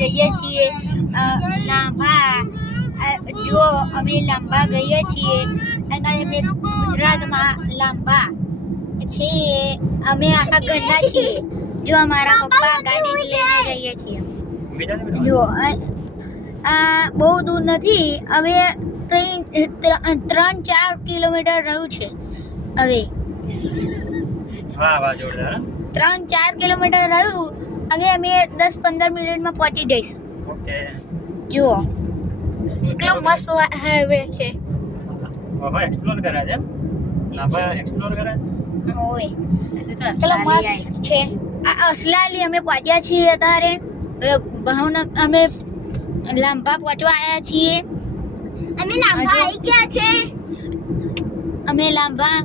જઈએ છીએ લાંબા. જો અમે લાંબા ગઈએ છીએ અને અમે ગુજરાતમાં લાંબા છીએ. અમે આખા ઘરના છીએ. જો અમારા પપ્પા ગાડી લઈને જઈએ છીએ. જો આ બહુ દૂર નથી. હવે 3-4 કિલોમીટર રહ્યું છે. હવે 3-4 કિલોમીટર રહ્યું. હવે અમે 10-15 મિનિટમાં પહોંચી જઈશું. જુઓ કેટલો મસ્ત હાઈવે છે. એક્સપ્લોર કર્યા છે લાંબા એક્સપ્લોર કર્યા કેટલો મસ્ત છે. આ અસલાલી અમે પહોંચ્યા છીએ અત્યારે. ભાવનગર અમે લાંબા પહોંચવા આવ્યા છીએ. અમે લાંબા આવી ગયા છે. અમે લાંબા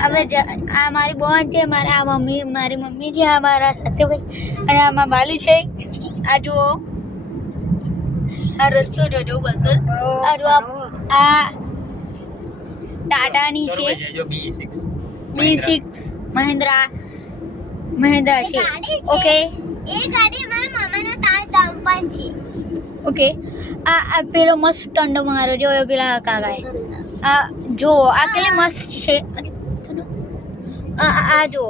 હવે આ મારી બોન છે, મારી મમ્મી છે, આ મારા સત્યભાઈ અને આ મારા બાલી છે. આ જુઓ આ રસ્તો જોજો બસ. આ જો આ ટાટાની છે B6 મહિન્દ્રા છે. ઓકે એ ગાડી મારા મામાનો તાર પણ છે. ઓકે આ પેલો મસ્ત ટંડો મારો જો પેલા કાકાએ. આ જો આ કેટલી મસ્ત છે. આ જો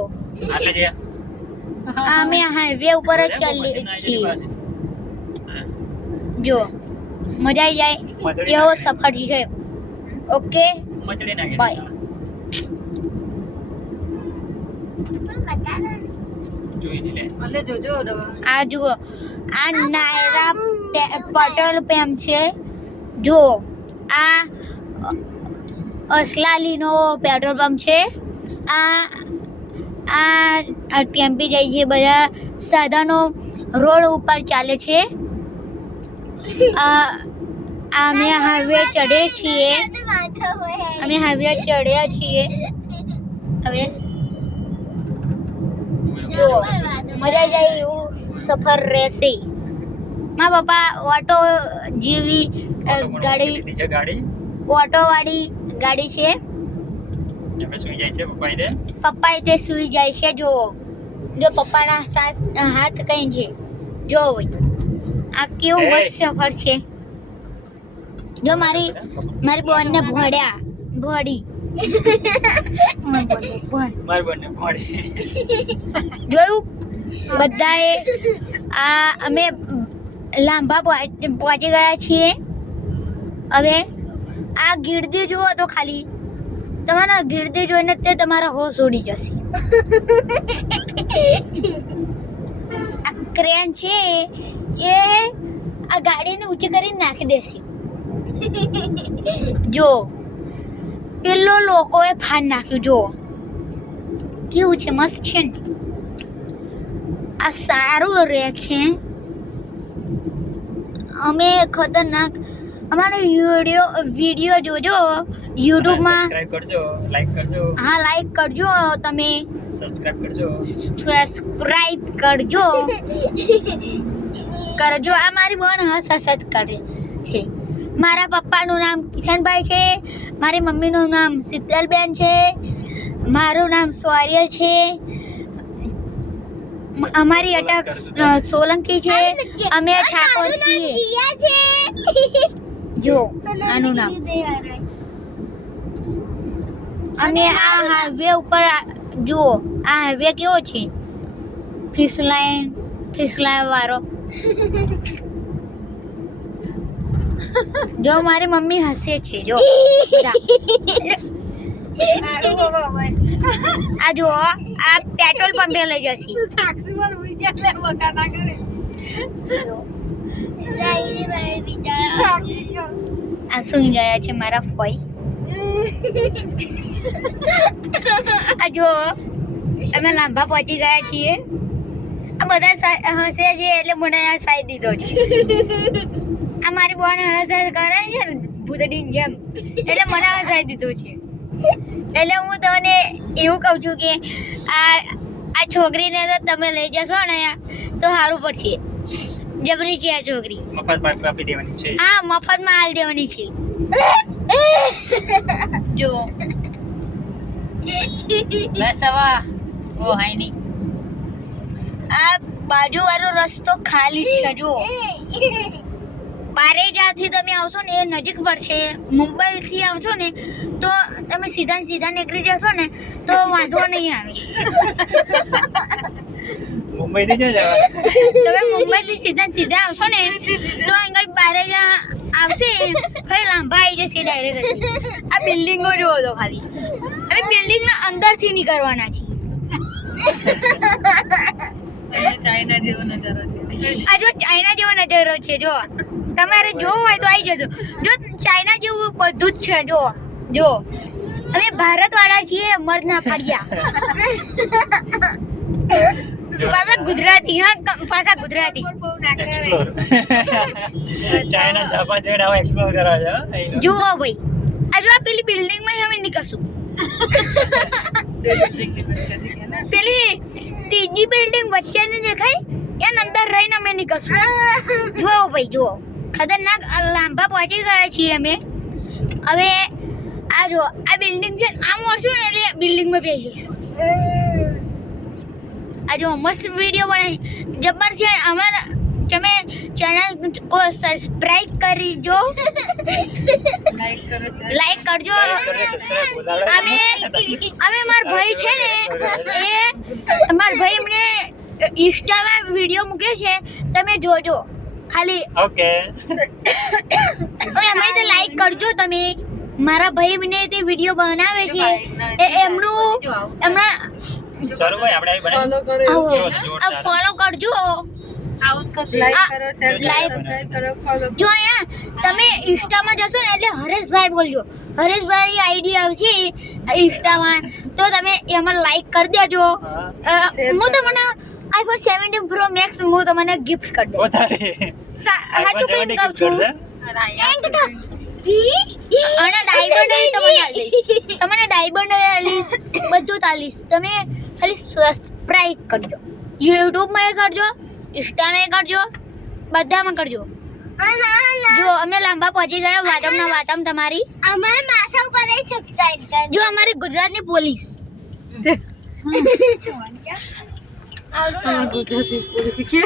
અમે હાઈવે ઉપર જ ચાલીએ છીએ. જો મજા આવી જાય એવો સફર છે. Okay bye. આ જુઓ આ નાયરા પેટ્રોલ પંપ છે. જો આ અસલાલીનો પેટ્રોલ પંપ છે. આ ટેમ્પી જાય છે. બધા સાધનો રોડ ઉપર ચાલે છે. અમે હાઈવે ચડે છીએ. અમે હાઈવે ચડ્યા છીએ. હવે જો મજા જાય એવું સફર રહેશે. મારા પપ્પા ઓટો જેવી ગાડી ઓટો વાળી ગાડી છે. પપ્પા તે સુઈ જાય છે. જો પપ્પાના હાથ કઈ છે. જો આ કેવું મસ્ત સફર છે. જો મારી બોનને ભોડી જોયું બધાએ. અમે લાંબા પહોંચી ગયા છીએ. હવે આ ગીરદી જુઓ તો ખાલી તમારા ગીરદી જોઈને તે તમારા હોશ ઉડી જશે. આ ક્રેન છે એ આ ગાડીને ઊંચી કરીને નાખી દેશે. જો પેલો લોકોએ ફાડ નાખ્યું. જો કેવું છે, મસ્ત છે ને. આ સારું રહે છે. અમે ખતરનાક અમારો વિડીયો જોજો યુટ્યુબમાં. હા લાઈક કરજો. તમે સબસ્ક્રાઇબ કરજો. આ મારી બોન હસ કરે છે. મારા પપ્પાનું નામ કિશનભાઈ છે. મારી મમ્મીનું નામ શીતલબેન છે. મારું નામ શૌર્ય છે. અમારી અટક સોલંકી છે. અમે ઠાકોર છીએ. જો આનું નામ. અમે આ હાઈવે ઉપર જુઓ. આ હાઈવે કેવો છે, ફિસલાઈન વાળો. જો મારી મમ્મી હસે છે. જો આ જો આ પેટ્રોલ પંપે લઈ જશે. આ સુઈ ગયા છે મારા ફોઈ. આ જો અમે લાંબા પહોંચી ગયા છીએ. આ બધા હસે છે એટલે મને આ સાઈ દીધો છે. આ મારી બોન હસે કરે છે ને ભૂતડીની જેમ, એટલે મને હસાઈ દીધો છે. એટલે હું તમને એવું કહું છું કે આ છોકરીને તો તમે લઈ જશો ને તો સારું પડશે. જબરી છે આ છોકરી. મફતમાં આપી દેવાની છે. હા મફતમાં આલ દેવાની છે. જો બસ હવે ઓ હાઈ નહીં. આ બાજુવાળો રસ્તો ખાલી જ છે જો. બારેજાથી તમે આવશો ને એ નજીક પડશે. મુંબઈથી આવશો ને તો તમે સીધા ને સીધા નીકળી જશો ને તો વાંધો નહીં આવે. મુંબઈથી ક્યાં જવાનું? તમે મુંબઈથી સીધા ને સીધા આવશો ને તો આગળ બારેજા આવશે ફરી લાંબા આવી જશે ડાયરેક્ટ. આ બિલ્ડિંગો જોવો તો ખાલી અમે બિલ્ડિંગના અંદરથી નીકળવાના છીએ. ચાઇના જેવો નજારો છે. આ જો ચાઇના જેવો નજારો છે જો. તમારે જોવું હોય તો આવી જજો. જો ચાઇના જેવું બધું જ છે જો. જો અમે ભારત વાળા છીએ મર્દ ના ફાડ્યા. પાછા ગુજરાતી હા પાછા ગુજરાતી. એક્સપ્લોર ચાઇના જાપાન જોઈને આવા એક્સપ્લોર કરવા છે હો. જુઓ ભાઈ આ જો આ પેલી બિલ્ડિંગ માં અમે નીકળશું. પેલી ત્રીજી બિલ્ડિંગ વચ્ચેની દેખાય એના અંદર રહીને અમે નીકળશું. જુઓ ભાઈ જુઓ ખતરનાક લાંબા પહોંચી ગયા છીએ અમે. હવે આ જો આ બિલ્ડિંગ છે આમ વળશું ને એટલે બિલ્ડિંગમાં બેસી જઈશું. આ જો મસ્ત વિડીયો બનાવી જબર છે. અમારા તમે ચેનલ કો સબસ્ક્રાઇબ કરી જો. લાઈક કરજો. અમે મારા ભાઈ છે ને એ મારા ભાઈ એમને ઇન્સ્ટામાં વિડીયો મૂકે છે તમે જોજો ખાલી. ઓકે અમે તો લાઈક કરજો તમે. મારા ભાઈ મને તે વિડીયો બનાવે છે એમનું એમના ચાલો ભાઈ આપણે આવી બનાવી ફોલો કરજો. લાઈક કરો, શેર કરો, લાઈક સબસ્ક્રાઇબ કરો, ફોલો જો અહીંયા તમે ઇન્સ્ટામાં જશો ને એટલે હરેશભાઈ બોલજો. હરેશભાઈ આઈડી આવશે ઇન્સ્ટામાં તો તમે એમાં લાઈક કરી દેજો. હું તમને આઈફોન 17 પ્રો મેક્સ હું તમને ગિફ્ટ કરી દઉં. વધારે સાચું કઈ કહું છું. અને ડાયમંડ તમને ડાયમંડ આલીશ બધું તાલીશ. તમે ખાલી સબસ્ક્રાઇબ કરજો. યુટ્યુબમાં કરજો, ઇન્સ્ટામાં કરજો, બધામાં કરજો. જો અમે લાંબા પહોંચી ગયા વાતમના વાતમ તમારી. અમારે માસા ઉપર સબસ્ક્રાઇબ કરજો. જો અમારી ગુજરાતની પોલીસ ગુજરાતી પોલીસ કે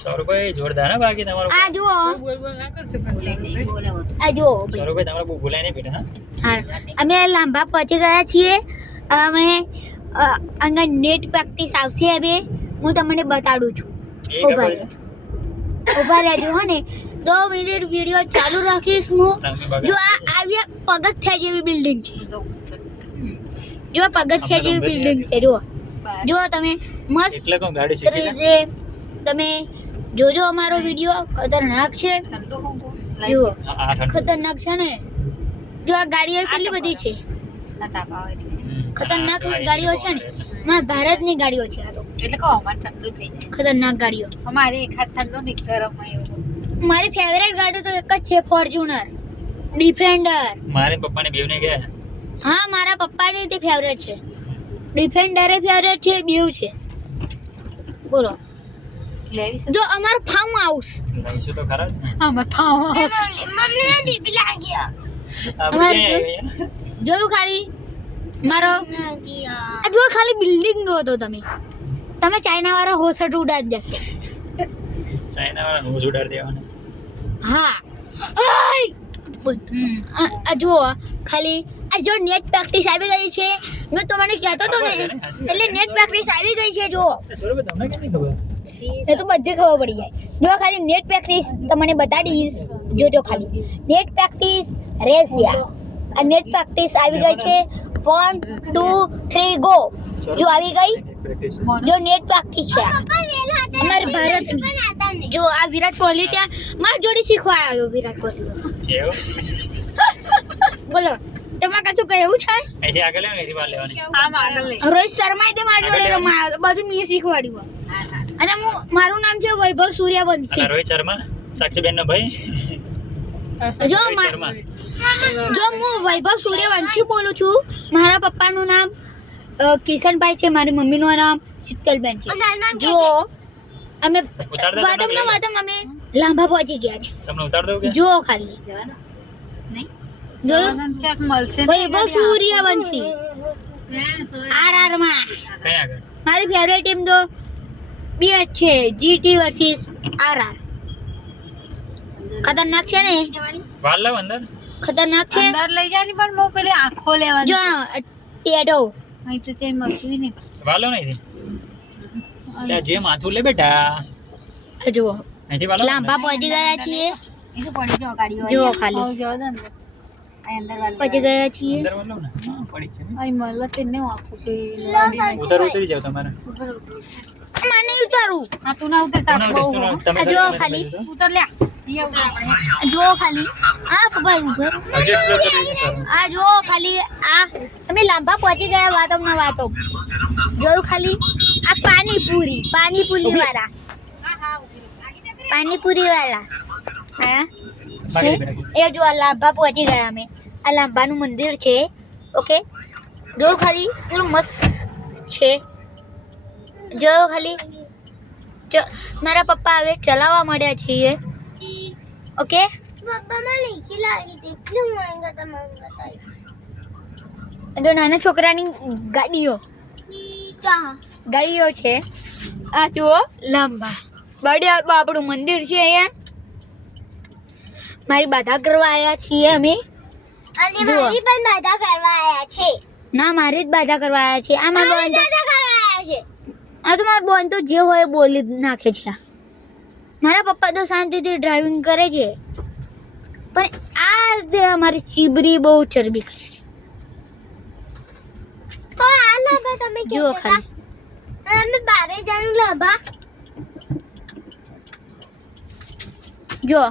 સૌરભભાઈ જોરદાર હા બાકી તમારું. આ જુઓ બોલ ના કરશો પણ આ જુઓ સૌરભભાઈ તમારે બહુ ભૂલાય નહીં બેટા. હા અમે લાંબા પહોંચી ગયા છીએ. અમે આગળ નેટ પ્રેક્ટિસ આવશે હવે હું તમને બતાડું છું. ઉભા રહેજો હો ને 2 મિનિટ વિડીયો ચાલુ રાખીશ હું. જો આ આવ્યા પગથિયા જેવી બિલ્ડિંગ છે. જો પગથિયા જેવી બિલ્ડિંગ છે જો. જો તમે મસ્ત એટલે કોણ ગાડી શીખી રીતે તમે જોજો અમારો વિડીયો ખતરનાક છે. જુઓ ખતરનાક છે ને. જો આ ગાડીઓ કેટલી બધી છે ખતરનાક ગાડીઓ છે ને. માં ભારતની ગાડીઓ છે આ તો એટલે કહો અમારે ઠંડુ થઈ જાય. ખતરનાક ગાડીઓ. અમારે એક હાથ ઠંડુ ને ગરમ એવું. મારી ફેવરેટ ગાડી તો એક જ છે ફોર્ચ્યુનર ડિફેન્ડર. મારે પપ્પાને બેવને ગયા. હા મારા પપ્પાની તે ફેવરેટ છે. ડિફેન્ડર એ ફેવરેટ છે બેવ છે. બોલો લેવી છે જો અમારું ફાર્મ હાઉસ લઈશું તો ખરા જ ને. અમાર ફાર્મ હાઉસ મમ્મીને દીપી લાગ્યા. આપણે અમારે ક્યાં આવ્યા? જોયું ખાલી મારો આ જો ખાલી બિલ્ડિંગ નો હતો. તમે ચાઇના વાળા હોસટ ઉડાડી દેશો. ચાઇના વાળા નોઝ ઉડાડી દેવાના. હા આ જુઓ ખાલી આ જો નેટ પ્રેક્ટિસ આવી ગઈ છે. મેં તમને કહેતો હતો ને એટલે નેટ પ્રેક્ટિસ આવી ગઈ છે. જો સૌરભભાઈ તમને કેમ નહીં ખબર? એ તો બધે ખબર પડી જાય. જો ખાલી નેટ પ્રેક્ટિસ તમને બતાડીશ. જોજો ખાલી નેટ પ્રેક્ટિસ રેસિયા. આ નેટ પ્રેક્ટિસ આવી ગઈ છે. 1 2 3 ગો. જો આવી ગઈ. જો નેટ પ્રેક્ટિસ છે અમારે ભારતની. જો આ વિરાટ કોહલી ત્યાં માર જોડે શીખવા આવ્યો. વિરાટ કોહલી એવું? બોલો તમારે કશું કહેવું છે? અહીંથી આગળ લેવાનું, અહીંથી બહાર લેવાની. આમ આગળ લઈ રોહિત શર્મા તે મારી જોડે રમાયો. બધું મેં શીખવાડ્યું. અને મારું નામ છે વૈભવ અને સૂર્યવંશી. રોહિત શર્મા સાક્ષીબેનનો ભાઈ. જો રોહિત મા- શર્મા. જો હું વૈભવ સૂર્યવંશી બોલું છું. મારા પપ્પાનું નામ કિશનભાઈ છે. મારી મમ્મીનું નામ શીતલબેન છે. જો અમે ઉતાર દે તમને વાતમ અમે લાંબા પહોંચી ગયા છે. તમને ઉતાર દઉં કે? જો ખાલી જો ક્યાંક મળશે ને વૈભવ સૂર્યવંશી RR માં કઈ આગળ? મારી ફેવરેટ ટીમ તો બે જ છે, જીટી વર્સિસ આરઆર. ખતરનાક છે ને? વાળ લાવ અંદર. ખતરનાક છે. અંદર લઈ જાની પણ બહુ પેલી આંખો લેવાની. જો ટેટો અહીં તો ચેન મગવી ને. વાળ લાવ નહીં ત્યાં જે માથું લે બેટા જુઓ અહીંથી વાળ લાવ. લાંબા પહોંચી ગયા છીએ. એ તો પડી જો ગાડીઓ. જુઓ ખાલી આવ જાવ અંદર. અહીં અંદર વાળી. પહોંચી ગયા છીએ. અંદર વાળ લાવ ને. હા, પડી છે ને. અહીં મળે તેને આંખો પેલી. ઉતરી જાવ તમારે. મને ઉતારું. હા તું ના ઉતર તાર બહુ. તમે જો ખાલી ઉતર લે. ઈ ઉતર. જો ખાલી આ ભાઈ ઉભર હજી explore કરી શકો. આ જો ખાલી આ અમે લાંબા પહોંચી ગયા વાતો જોયું ખાલી આ પાણીપુરી વાળા હા ભાગી બેટા. એ જો આ લાંબા પહોંચી ગયા અમે. આ લાંબાનું મંદિર છે. ઓકે જોયું ખાલી કેટલું મસ્ત છે. જોયું ખાલી મારા પપ્પા હવે ચલાવવા માંડ્યા છીએ. ઓકે તો નાના છોકરાની ગાડીઓ છે. આ જુઓ લાંબા બડે આપણું મંદિર છે અહીંયા. મારી બાધા કરવા આવ્યા છીએ અમે. જુઓ. ના મારી જ બાધા કરવા આવ્યા છે. આ મારી બોન આ તો મારી બોન તો જે હોય એ બોલી જ નાખે છે. મારા પપ્પા તો શાંતિથી ડ્રાઇવિંગ કરે છે પણ આ જે અમારી ચીબરી બહુ ચરબી કરે છે. જુઓ ખાલી જો